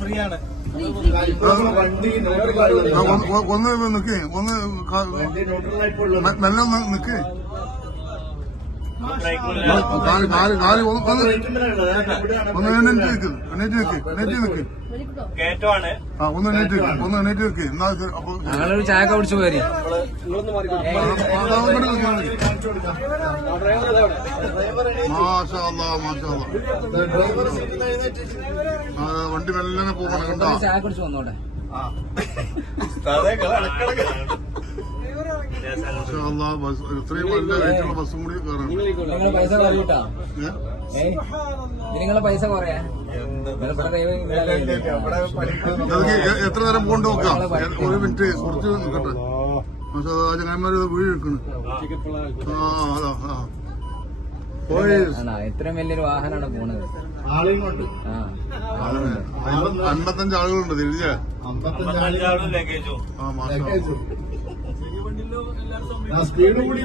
Free ആണ്. ഒന്ന് നിക്ക്, ഒന്ന് മെല്ലെ ഒന്ന് നിക്ക്. ഒന്ന് എണ്ണീറ്റ് നിക്ക്, കേറ്റമാണ്. ഒന്ന് എണ്ണീറ്റ് നിക്ക്. എന്നാ അപ്പൊ ഞങ്ങളൊരു ചായ കുടിച്ചു പോരി. വണ്ടി മെല്ലനെ പോകണം കേട്ടോ. ചായ കുടിച്ചു വന്നോട്ടെ. ഇത്രയും നല്ല റേറ്റുള്ള ബസ്സും കൂടി കയറണം. നിങ്ങളെ പൈസ കുറയൂട്ടാ. നിങ്ങളെ പൈസ കുറയാ. എത്ര നേരം പോകണ്ട നോക്കാം. ഒരു മിനിറ്റ് കുറച്ച് നിൽക്കട്ടെ. ചങ്ങന്മാര് വീട് എടുക്കണം. ഇത്രയും വലിയൊരു വാഹനമാണ് പോണത്. 55 ആളുകളുണ്ട് തിരിച്ച്. ലഗേജും സ്പീഡ് കൂടി